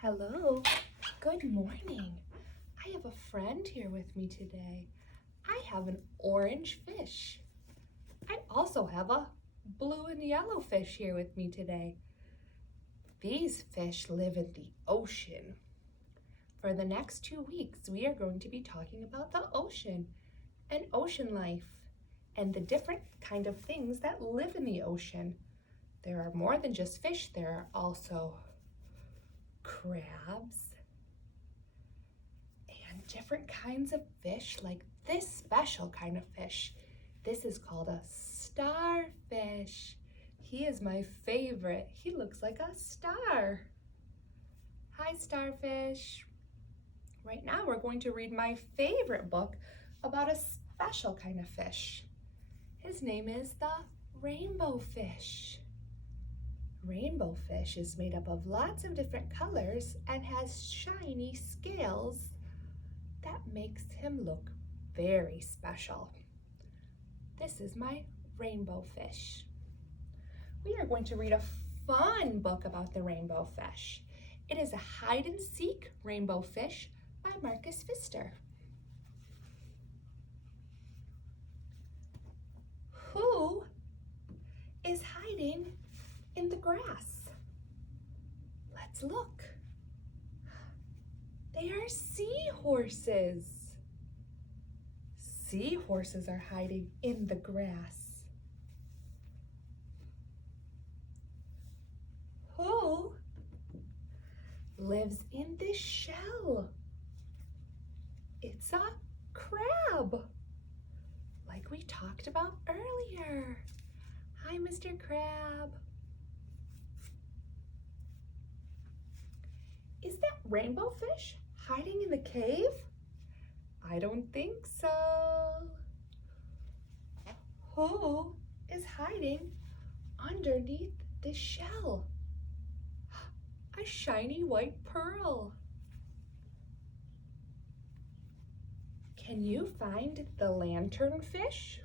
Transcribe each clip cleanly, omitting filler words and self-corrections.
Hello, good morning. I have a friend here with me today. I have an orange fish. I also have a blue and yellow fish here with me today. These fish live in the ocean. For the next 2 weeks, we are going to be talking about the ocean and ocean life and the different kind of things that live in the ocean. There are more than just fish. There are also crabs and different kinds of fish, like this special kind of fish. This is called a starfish. He is my favorite. He looks like a star. Hi, starfish. Right now we're going to read my favorite book about a special kind of fish. His name is the rainbow fish. Rainbow fish is made up of lots of different colors and has shiny scales that makes him look very special. This is my rainbow fish. We are going to read a fun book about the rainbow fish. It is a hide and seek rainbow fish by Marcus Pfister. Who is hiding in the grass? Let's look. They are seahorses. Seahorses are hiding in the grass. Who lives in this shell? It's a crab, like we talked about earlier. Hi, Mr. Crab. Is that rainbow fish hiding in the cave? I don't think so. Who is hiding underneath the shell? A shiny white pearl. Can you find the lanternfish?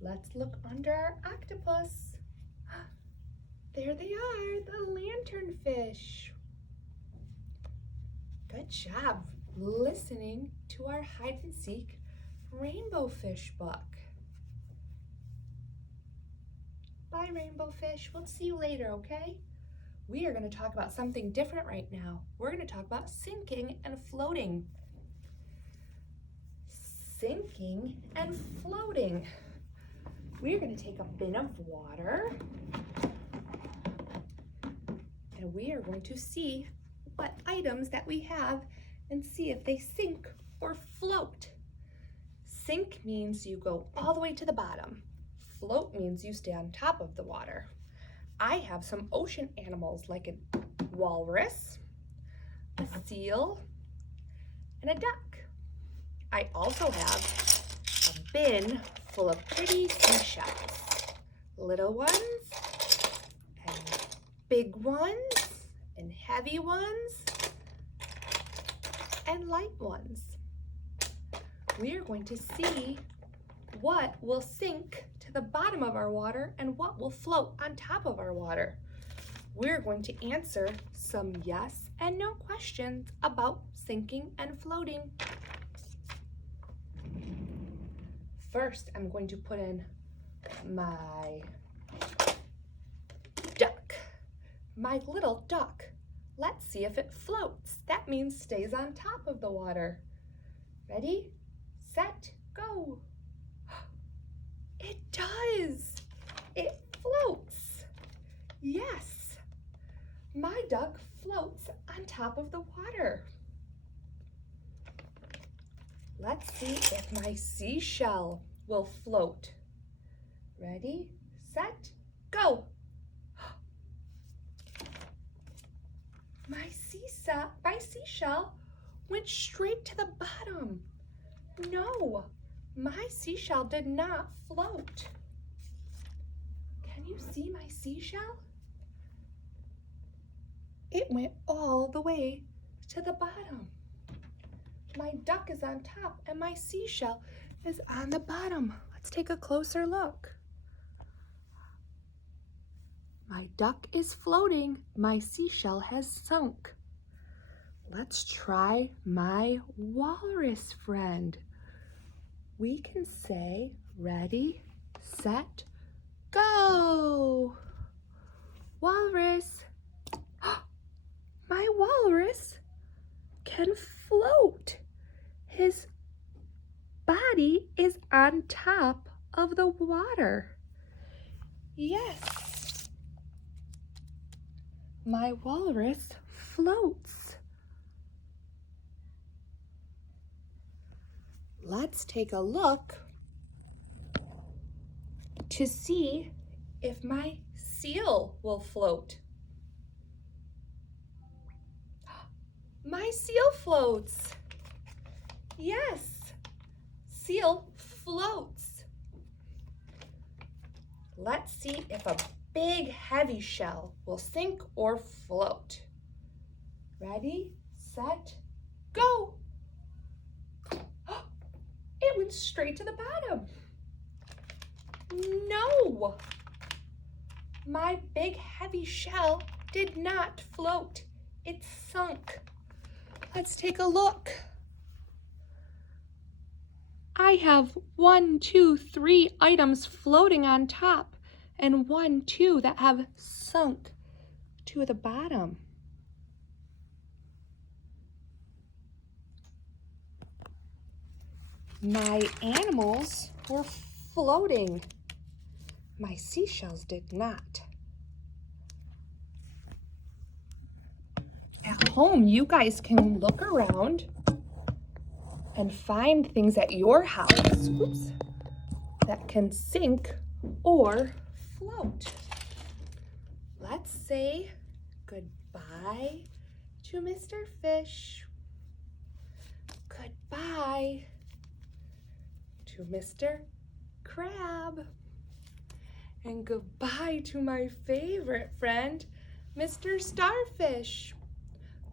Let's look under our octopus. There they are, the lanternfish. Good job listening to our hide and seek rainbow fish book. Bye, rainbow fish. We'll see you later, okay? We are going to talk about something different right now. We're going to talk about sinking and floating. Sinking and floating. We are going to take a bin of water and we are going to see what items that we have and see if they sink or float. Sink means you go all the way to the bottom. Float means you stay on top of the water. I have some ocean animals like a walrus, a seal, and a duck. I also have a bin full of pretty seashells, little ones and big ones and heavy ones and light ones. We are going to see what will sink to the bottom of our water and what will float on top of our water. We're going to answer some yes and no questions about sinking and floating. First, I'm going to put in my duck, my little duck. Let's see if it floats. That means stays on top of the water. Ready, set, go. It does. It floats. Yes, my duck floats on top of the water. Let's see if my seashell will float. Ready, set, go. My seashell went straight to the bottom. No, my seashell did not float. Can you see my seashell? It went all the way to the bottom. My duck is on top and my seashell is on the bottom. Let's take a closer look. My duck is floating, my seashell has sunk. Let's try my walrus friend. We can say, ready, set, go. Walrus. My walrus can float. His body is on top of the water. Yes, my walrus floats. Let's take a look to see if my seal will float. My seal floats. Yes, seal floats. Let's see if a big heavy shell will sink or float. Ready, set, go. It went straight to the bottom. No, my big heavy shell did not float. It sunk. Let's take a look. I have 1, 2, 3 items floating on top and 1, 2 that have sunk to the bottom. My animals were floating. My seashells did not. At home, you guys can look around and find things at your house, oops, that can sink or float. Let's say goodbye to Mr. Fish. Goodbye to Mr. Crab. And goodbye to my favorite friend, Mr. Starfish.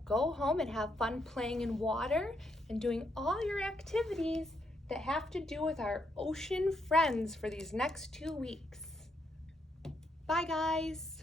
Go home and have fun playing in water and doing all your activities that have to do with our ocean friends for these next 2 weeks. Bye, guys.